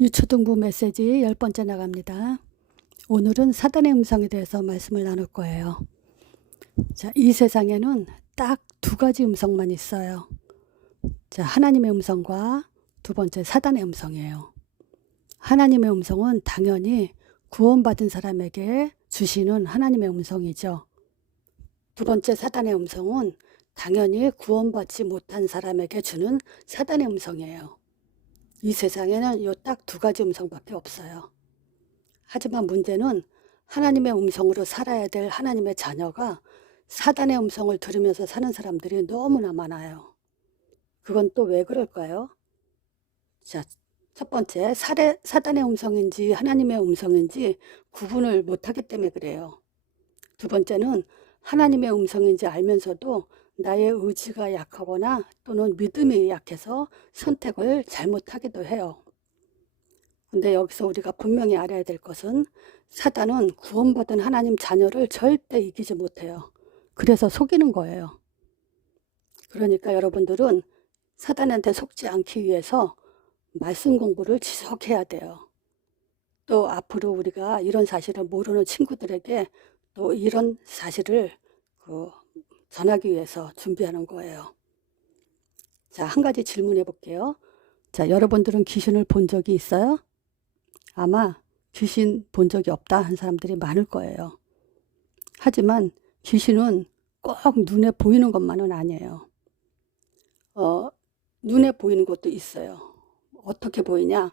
유초등부 메시지 10번째 나갑니다. 오늘은 사단의 음성에 대해서 말씀을 나눌 거예요. 자, 이 세상에는 딱 두 가지 음성만 있어요. 자, 하나님의 음성과 두 번째 사단의 음성이에요. 하나님의 음성은 당연히 구원받은 사람에게 주시는 하나님의 음성이죠. 두 번째 사단의 음성은 당연히 구원받지 못한 사람에게 주는 사단의 음성이에요. 이 세상에는 요 딱 두 가지 음성밖에 없어요. 하지만 문제는 하나님의 음성으로 살아야 될 하나님의 자녀가 사단의 음성을 들으면서 사는 사람들이 너무나 많아요. 그건 또 왜 그럴까요? 자, 첫 번째, 사단의 음성인지 하나님의 음성인지 구분을 못하기 때문에 그래요. 두 번째는 하나님의 음성인지 알면서도 나의 의지가 약하거나 또는 믿음이 약해서 선택을 잘못하기도 해요. 근데 여기서 우리가 분명히 알아야 될 것은 사단은 구원받은 하나님 자녀를 절대 이기지 못해요. 그래서 속이는 거예요. 그러니까 여러분들은 사단한테 속지 않기 위해서 말씀 공부를 지속해야 돼요. 또 앞으로 우리가 이런 사실을 모르는 친구들에게 또 이런 사실을 전하기 위해서 준비하는 거예요. 자, 한 가지 질문해 볼게요. 자, 여러분들은 귀신을 본 적이 있어요? 아마 귀신 본 적이 없다 한 사람들이 많을 거예요. 하지만 귀신은 꼭 눈에 보이는 것만은 아니에요. 눈에 보이는 것도 있어요. 어떻게 보이냐?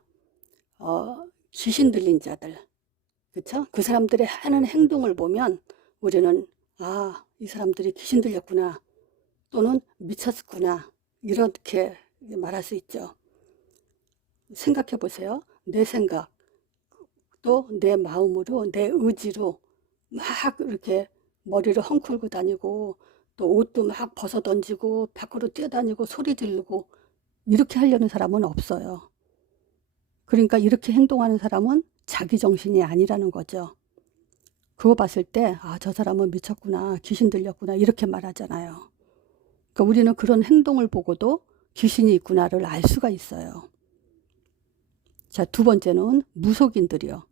귀신 들린 자들, 그쵸? 그 사람들의 하는 행동을 보면 우리는 아, 이 사람들이 귀신 들렸구나 또는 미쳤구나 이렇게 말할 수 있죠. 생각해 보세요. 내 생각 또 내 마음으로 내 의지로 막 이렇게 머리를 헝클고 다니고 또 옷도 막 벗어 던지고 밖으로 뛰어다니고 소리 지르고 이렇게 하려는 사람은 없어요. 그러니까 이렇게 행동하는 사람은 자기 정신이 아니라는 거죠. 그거 봤을 때 아, 저 사람은 미쳤구나, 귀신 들렸구나 이렇게 말하잖아요. 그러니까 우리는 그런 행동을 보고도 귀신이 있구나를 알 수가 있어요. 자, 두 번째는 무속인들이요.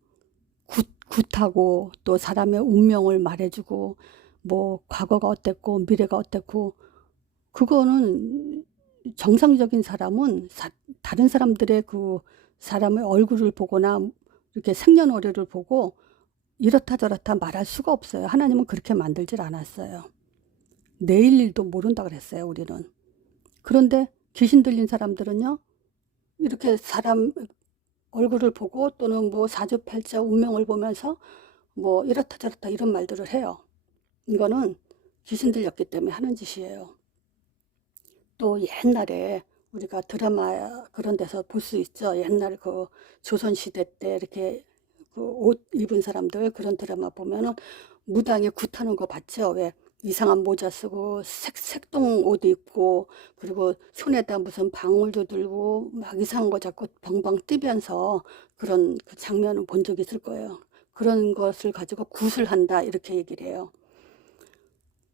굿하고 또 사람의 운명을 말해주고 뭐 과거가 어땠고 미래가 어땠고 그거는 정상적인 사람은 다른 사람들의 그 사람의 얼굴을 보거나 이렇게 생년월일을 보고 이렇다 저렇다 말할 수가 없어요. 하나님은 그렇게 만들질 않았어요. 내일 일도 모른다 그랬어요, 우리는. 그런데 귀신 들린 사람들은요, 이렇게 사람 얼굴을 보고 또는 뭐 사주팔자 운명을 보면서 뭐 이렇다 저렇다 이런 말들을 해요. 이거는 귀신 들렸기 때문에 하는 짓이에요. 또 옛날에 우리가 드라마 그런 데서 볼 수 있죠. 옛날 그 조선시대 때 이렇게 그 옷 입은 사람들 그런 드라마 보면은 무당이 굿하는 거 봤죠. 왜 이상한 모자 쓰고 색동 옷 입고 그리고 손에다 무슨 방울도 들고 막 이상한 거 자꾸 벙벙 뛰면서 그런 그 장면을 본 적이 있을 거예요. 그런 것을 가지고 굿을 한다 이렇게 얘기를 해요.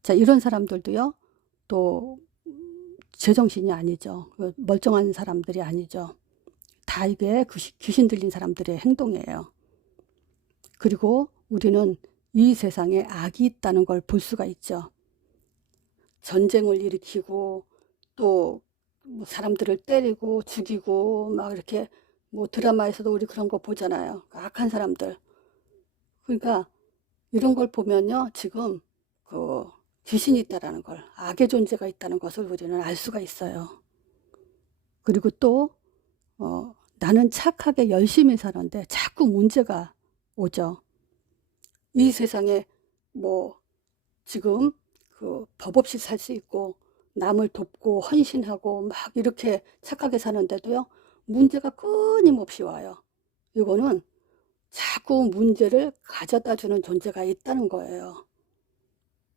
자, 이런 사람들도요. 또 제정신이 아니죠. 멀쩡한 사람들이 아니죠. 다 이게 귀신 들린 사람들의 행동이에요. 그리고 우리는 이 세상에 악이 있다는 걸 볼 수가 있죠. 전쟁을 일으키고 또 뭐 사람들을 때리고 죽이고 막 이렇게 뭐 드라마에서도 우리 그런 거 보잖아요. 악한 사람들. 그러니까 이런 걸 보면요. 지금 그 귀신이 있다라는 걸, 악의 존재가 있다는 것을 우리는 알 수가 있어요. 그리고 또 나는 착하게 열심히 사는데 자꾸 문제가 오죠. 이 세상에 뭐 지금 그 법 없이 살 수 있고 남을 돕고 헌신하고 막 이렇게 착하게 사는데도요. 문제가 끊임없이 와요. 이거는 자꾸 문제를 가져다 주는 존재가 있다는 거예요.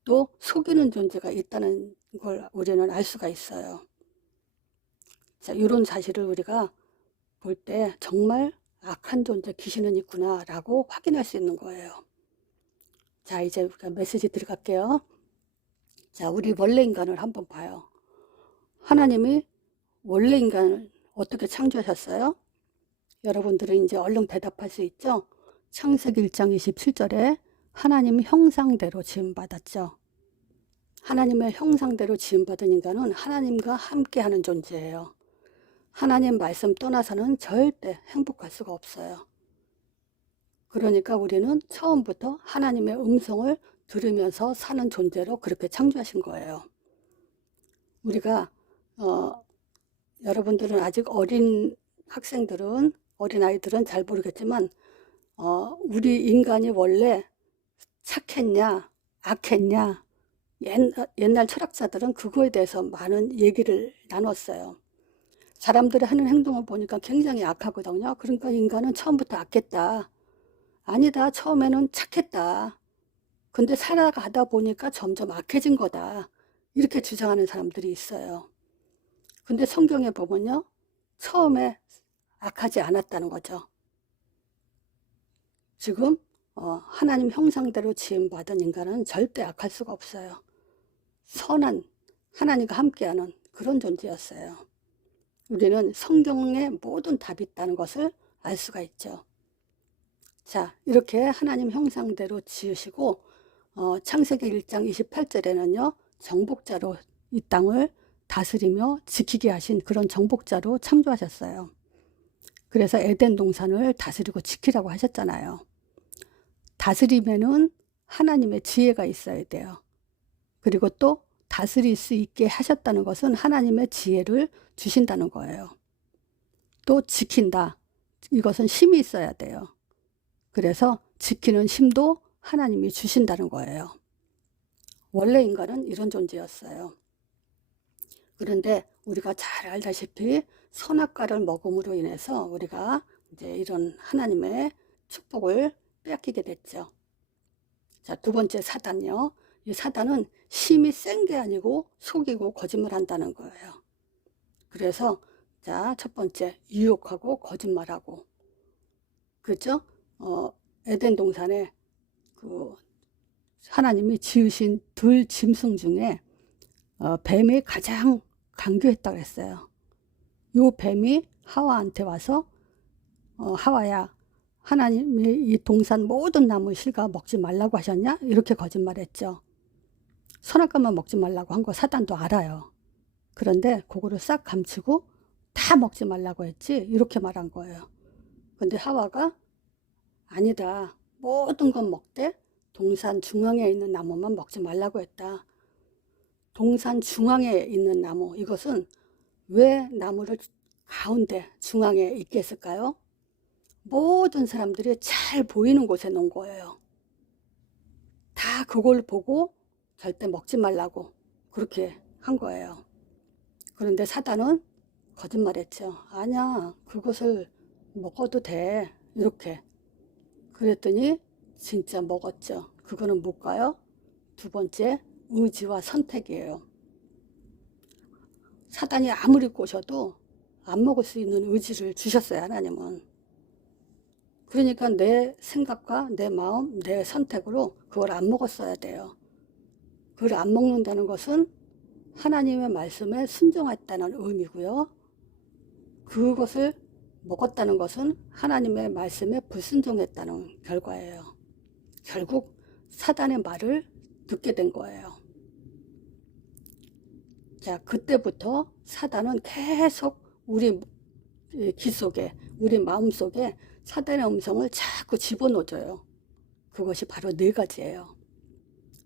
또 속이는 존재가 있다는 걸 우리는 알 수가 있어요. 자, 이런 사실을 우리가 볼 때 정말 악한 존재 귀신은 있구나라고 확인할 수 있는 거예요. 자, 이제 우리가 메시지 들어갈게요. 자, 우리 원래 인간을 한번 봐요. 하나님이 원래 인간을 어떻게 창조하셨어요? 여러분들은 이제 얼른 대답할 수 있죠? 창세기 1장 27절에 하나님 형상대로 지음받았죠. 하나님의 형상대로 지음받은 인간은 하나님과 함께하는 존재예요. 하나님 말씀 떠나서는 절대 행복할 수가 없어요. 그러니까 우리는 처음부터 하나님의 음성을 들으면서 사는 존재로 그렇게 창조하신 거예요. 우리가 여러분들은 아직 어린 학생들은, 어린 아이들은 잘 모르겠지만 우리 인간이 원래 착했냐 악했냐, 옛날 철학자들은 그거에 대해서 많은 얘기를 나눴어요. 사람들이 하는 행동을 보니까 굉장히 악하거든요. 그러니까 인간은 처음부터 악했다. 아니다, 처음에는 착했다. 근데 살아가다 보니까 점점 악해진 거다. 이렇게 주장하는 사람들이 있어요. 근데 성경에 보면요, 처음에 악하지 않았다는 거죠. 지금 하나님 형상대로 지음받은 인간은 절대 악할 수가 없어요. 선한 하나님과 함께하는 그런 존재였어요. 우리는 성경에 모든 답이 있다는 것을 알 수가 있죠. 자, 이렇게 하나님 형상대로 지으시고 창세기 1장 28절에는요 정복자로 이 땅을 다스리며 지키게 하신 그런 정복자로 창조하셨어요. 그래서 에덴 동산을 다스리고 지키라고 하셨잖아요. 다스림에는 하나님의 지혜가 있어야 돼요. 그리고 또 다스릴 수 있게 하셨다는 것은 하나님의 지혜를 주신다는 거예요. 또 지킨다. 이것은 힘이 있어야 돼요. 그래서 지키는 힘도 하나님이 주신다는 거예요. 원래 인간은 이런 존재였어요. 그런데 우리가 잘 알다시피 선악과를 먹음으로 인해서 우리가 이제 이런 하나님의 축복을 빼앗기게 됐죠. 자, 두 번째 사단요. 이 사단은 힘이 센 게 아니고 속이고 거짓말한다는 거예요. 그래서 자, 첫 번째 유혹하고 거짓말하고, 그렇죠? 에덴 동산에 그 하나님이 지으신 들 짐승 중에 뱀이 가장 강교했다고 했어요. 요 뱀이 하와한테 와서 하와야, 하나님이 이 동산 모든 나무 실과 먹지 말라고 하셨냐? 이렇게 거짓말했죠. 선악과만 먹지 말라고 한 거 사단도 알아요. 그런데 그거를 싹 감추고 다 먹지 말라고 했지, 이렇게 말한 거예요. 근데 하와가 아니다, 모든 건 먹되 동산 중앙에 있는 나무만 먹지 말라고 했다. 동산 중앙에 있는 나무, 이것은 왜 나무를 가운데 중앙에 있게 했을까요? 모든 사람들이 잘 보이는 곳에 놓은 거예요. 다 그걸 보고 절대 먹지 말라고 그렇게 한 거예요. 그런데 사단은 거짓말했죠. 아니야, 그것을 먹어도 돼, 이렇게. 그랬더니 진짜 먹었죠. 그거는 뭘까요? 두 번째, 의지와 선택이에요. 사단이 아무리 꼬셔도 안 먹을 수 있는 의지를 주셨어요, 하나님은. 그러니까 내 생각과 내 마음, 내 선택으로 그걸 안 먹었어야 돼요. 그걸 안 먹는다는 것은 하나님의 말씀에 순종했다는 의미고요. 그것을 먹었다는 것은 하나님의 말씀에 불순종했다는 결과예요. 결국 사단의 말을 듣게 된 거예요. 자, 그때부터 사단은 계속 우리 귀 속에, 우리 마음 속에 사단의 음성을 자꾸 집어넣어줘요. 그것이 바로 네 가지예요.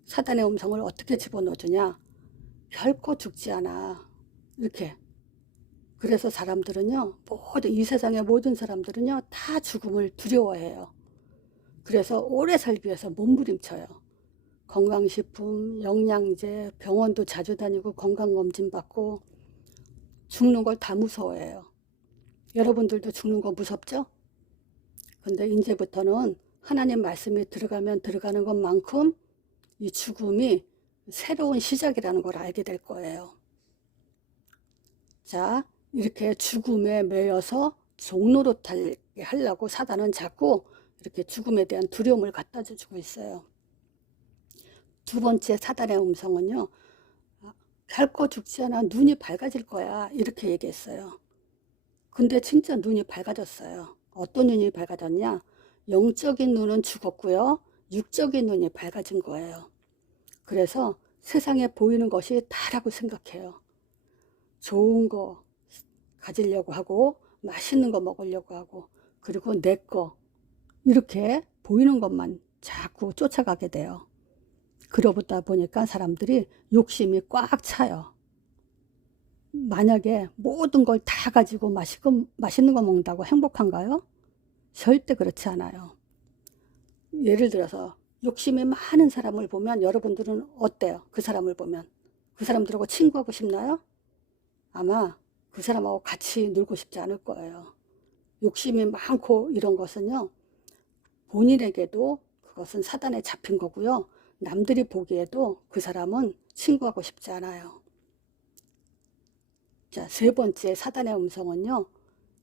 사단의 음성을 어떻게 집어넣어주냐? 결코 죽지 않아, 이렇게. 그래서 사람들은요, 모든 이 세상의 모든 사람들은요 다 죽음을 두려워해요. 그래서 오래 살기 위해서 몸부림쳐요. 건강식품, 영양제, 병원도 자주 다니고 건강검진 받고 죽는 걸 다 무서워해요. 여러분들도 죽는 거 무섭죠? 근데 이제부터는 하나님 말씀이 들어가면 들어가는 것만큼 이 죽음이 새로운 시작이라는 걸 알게 될 거예요. 자, 이렇게 죽음에 매여서 종노릇하게 하려고 사단은 자꾸 이렇게 죽음에 대한 두려움을 갖다 주고 있어요. 두 번째 사단의 음성은요, 결코 죽지 않아, 눈이 밝아질 거야, 이렇게 얘기했어요. 근데 진짜 눈이 밝아졌어요. 어떤 눈이 밝아졌냐? 영적인 눈은 죽었고요. 육적인 눈이 밝아진 거예요. 그래서 세상에 보이는 것이 다라고 생각해요. 좋은 거 가지려고 하고 맛있는 거 먹으려고 하고 그리고 내 거 이렇게 보이는 것만 자꾸 쫓아가게 돼요. 그러다 보니까 사람들이 욕심이 꽉 차요. 만약에 모든 걸 다 가지고 맛있는 거 먹는다고 행복한가요? 절대 그렇지 않아요. 예를 들어서 욕심이 많은 사람을 보면 여러분들은 어때요? 그 사람을 보면 그 사람들하고 친구하고 싶나요? 아마 그 사람하고 같이 놀고 싶지 않을 거예요. 욕심이 많고 이런 것은요, 본인에게도 그것은 사단에 잡힌 거고요. 남들이 보기에도 그 사람은 친구하고 싶지 않아요. 자, 세 번째 사단의 음성은요,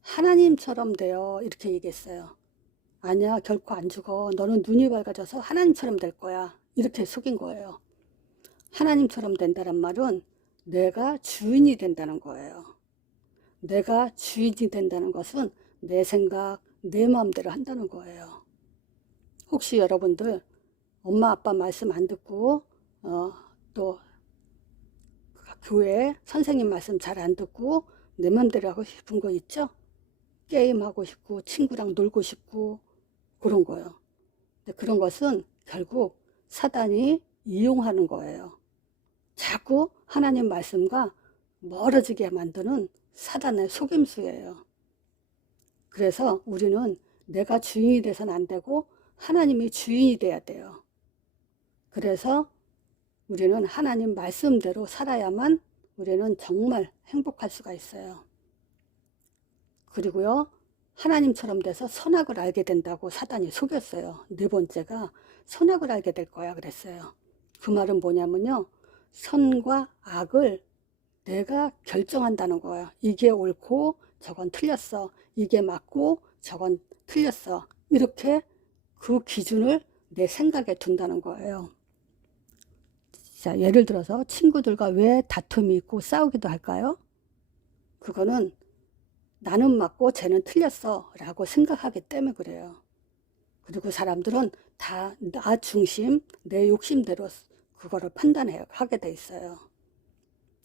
하나님처럼 되어 이렇게 얘기했어요. 아니야, 결코 안 죽어. 너는 눈이 밝아져서 하나님처럼 될 거야. 이렇게 속인 거예요. 하나님처럼 된다는 말은 내가 주인이 된다는 거예요. 내가 주인이 된다는 것은 내 생각, 내 마음대로 한다는 거예요. 혹시 여러분들 엄마 아빠 말씀 안 듣고 또 교회 선생님 말씀 잘 안 듣고 내 맘대로 하고 싶은 거 있죠? 게임하고 싶고 친구랑 놀고 싶고 그런 거예요. 근데 그런 것은 결국 사단이 이용하는 거예요. 자꾸 하나님 말씀과 멀어지게 만드는 사단의 속임수예요. 그래서 우리는 내가 주인이 돼서는 안 되고 하나님이 주인이 돼야 돼요. 그래서 우리는 하나님 말씀대로 살아야만 우리는 정말 행복할 수가 있어요. 그리고요, 하나님처럼 돼서 선악을 알게 된다고 사단이 속였어요. 네 번째가 선악을 알게 될 거야 그랬어요. 그 말은 뭐냐면요, 선과 악을 내가 결정한다는 거예요. 이게 옳고 저건 틀렸어. 이게 맞고 저건 틀렸어. 이렇게 그 기준을 내 생각에 둔다는 거예요. 자, 예를 들어서 친구들과 왜 다툼이 있고 싸우기도 할까요? 그거는 나는 맞고 쟤는 틀렸어 라고 생각하기 때문에 그래요. 그리고 사람들은 다 나 중심, 내 욕심대로 그거를 판단하게 돼 있어요.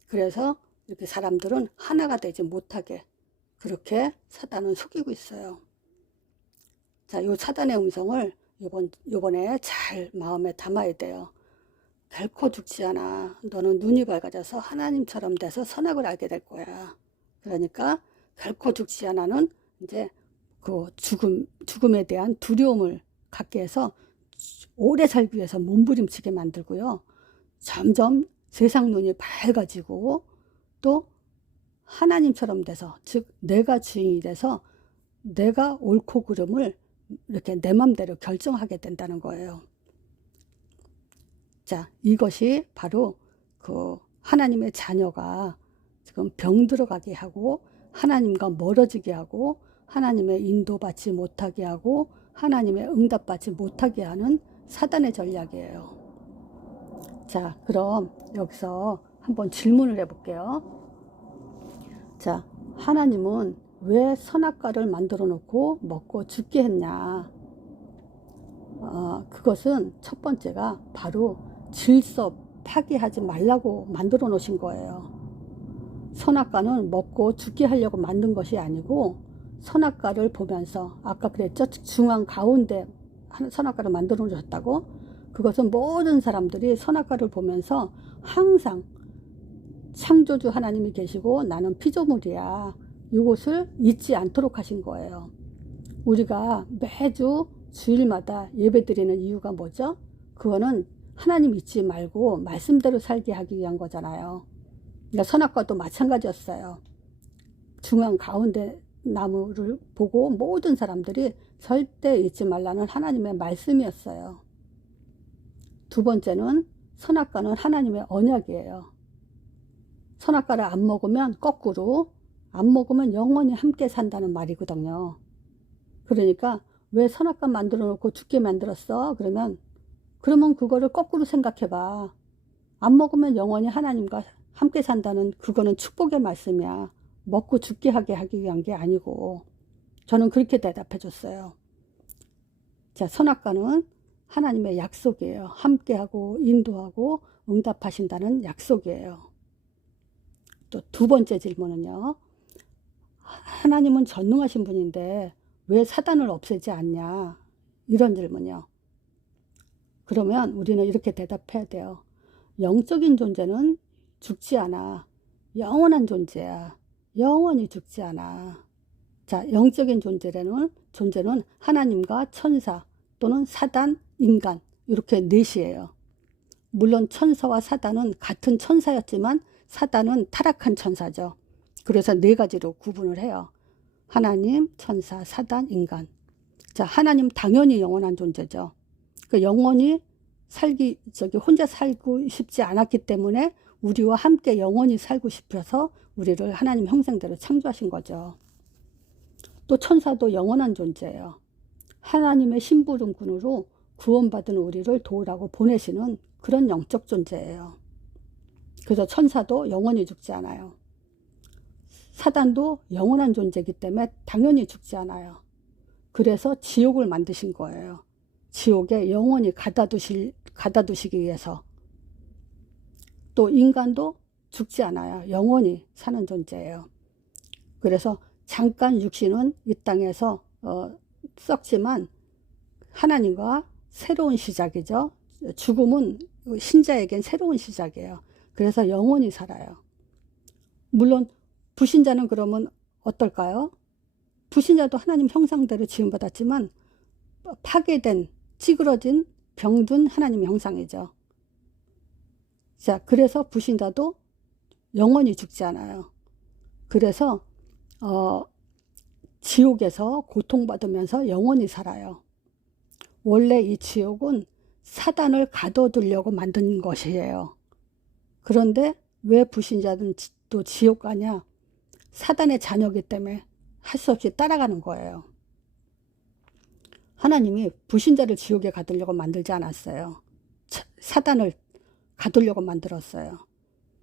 그래서 이렇게 사람들은 하나가 되지 못하게 그렇게 사단은 속이고 있어요. 자, 요 사단의 음성을 요번에 잘 마음에 담아야 돼요. 결코 죽지 않아. 너는 눈이 밝아져서 하나님처럼 돼서 선악을 알게 될 거야. 그러니까 결코 죽지 않아는 이제 그 죽음에 대한 두려움을 갖게 해서 오래 살기 위해서 몸부림치게 만들고요. 점점 세상 눈이 밝아지고 또 하나님처럼 돼서, 즉 내가 주인이 돼서 내가 옳고 그름을 이렇게 내 맘대로 결정하게 된다는 거예요. 자, 이것이 바로 그 하나님의 자녀가 지금 병들어가게 하고 하나님과 멀어지게 하고 하나님의 인도받지 못하게 하고 하나님의 응답받지 못하게 하는 사단의 전략이에요. 자, 그럼 여기서 한번 질문을 해볼게요. 자, 하나님은 왜 선악과를 만들어 놓고 먹고 죽게 했냐? 그것은 첫 번째가 바로 질서 파괴하지 말라고 만들어 놓으신 거예요. 선악과는 먹고 죽게 하려고 만든 것이 아니고 선악과를 보면서 아까 그랬죠? 중앙 가운데 선악과를 만들어 놓으셨다고? 그것은 모든 사람들이 선악과를 보면서 항상 창조주 하나님이 계시고 나는 피조물이야. 이것을 잊지 않도록 하신 거예요. 우리가 매주 주일마다 예배 드리는 이유가 뭐죠? 그거는 하나님 잊지 말고 말씀대로 살게 하기 위한 거잖아요. 그러니까 선악과도 마찬가지였어요. 중앙 가운데 나무를 보고 모든 사람들이 절대 잊지 말라는 하나님의 말씀이었어요. 두 번째는 선악과는 하나님의 언약이에요. 선악과를 안 먹으면 거꾸로 안 먹으면 영원히 함께 산다는 말이거든요. 그러니까 왜 선악과 만들어 놓고 죽게 만들었어? 그러면 그거를 거꾸로 생각해 봐. 안 먹으면 영원히 하나님과 함께 산다는 그거는 축복의 말씀이야. 먹고 죽게 하기 위한 게 아니고. 저는 그렇게 대답해 줬어요. 자, 선악과는 하나님의 약속이에요. 함께하고 인도하고 응답하신다는 약속이에요. 또 두 번째 질문은요. 하나님은 전능하신 분인데 왜 사단을 없애지 않냐? 이런 질문이요. 그러면 우리는 이렇게 대답해야 돼요. 영적인 존재는 죽지 않아. 영원한 존재야. 영원히 죽지 않아. 자, 영적인 존재는 하나님과 천사 또는 사단, 인간 이렇게 넷이에요. 물론 천사와 사단은 같은 천사였지만 사단은 타락한 천사죠. 그래서 네 가지로 구분을 해요. 하나님, 천사, 사단, 인간. 자, 하나님 당연히 영원한 존재죠. 그 영원히 혼자 살고 싶지 않았기 때문에 우리와 함께 영원히 살고 싶어서 우리를 하나님 형상대로 창조하신 거죠. 또 천사도 영원한 존재예요. 하나님의 심부름꾼으로 구원받은 우리를 도우라고 보내시는 그런 영적 존재예요. 그래서 천사도 영원히 죽지 않아요. 사단도 영원한 존재이기 때문에 당연히 죽지 않아요. 그래서 지옥을 만드신 거예요. 지옥에 영원히 가다두시기 위해서. 또 인간도 죽지 않아요. 영원히 사는 존재예요. 그래서 잠깐 육신은 이 땅에서 썩지만 하나님과 새로운 시작이죠. 죽음은 신자에겐 새로운 시작이에요. 그래서 영원히 살아요. 물론 불신자는 그러면 어떨까요? 불신자도 하나님 형상대로 지음받았지만 파괴된, 찌그러진, 병든 하나님 형상이죠. 자, 그래서 불신자도 영원히 죽지 않아요. 그래서 지옥에서 고통받으면서 영원히 살아요. 원래 이 지옥은 사단을 가둬두려고 만든 것이에요. 그런데 왜 불신자는 또 지옥 가냐? 사단의 자녀이기 때문에 할 수 없이 따라가는 거예요. 하나님이 불신자를 지옥에 가두려고 만들지 않았어요. 사단을 가두려고 만들었어요.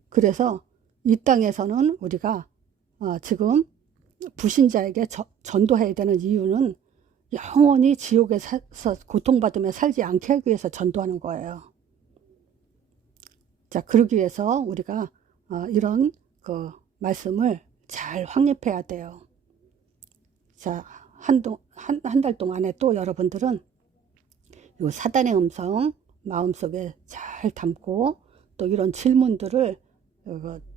그래서 이 땅에서는 우리가 지금 불신자에게 전도해야 되는 이유는 영원히 지옥에서 고통받으며 살지 않게 하기 위해서 전도하는 거예요. 자, 그러기 위해서 우리가 이런 그 말씀을 잘 확립해야 돼요. 자, 한 달 동안에 또 여러분들은 이 사단의 음성 마음속에 잘 담고 또 이런 질문들을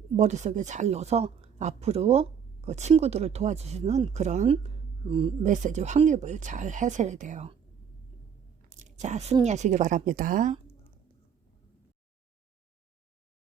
머릿속에 잘 넣어서 앞으로 그 친구들을 도와주시는 그런 메시지 확립을 잘 하셔야 돼요. 자, 승리하시기 바랍니다.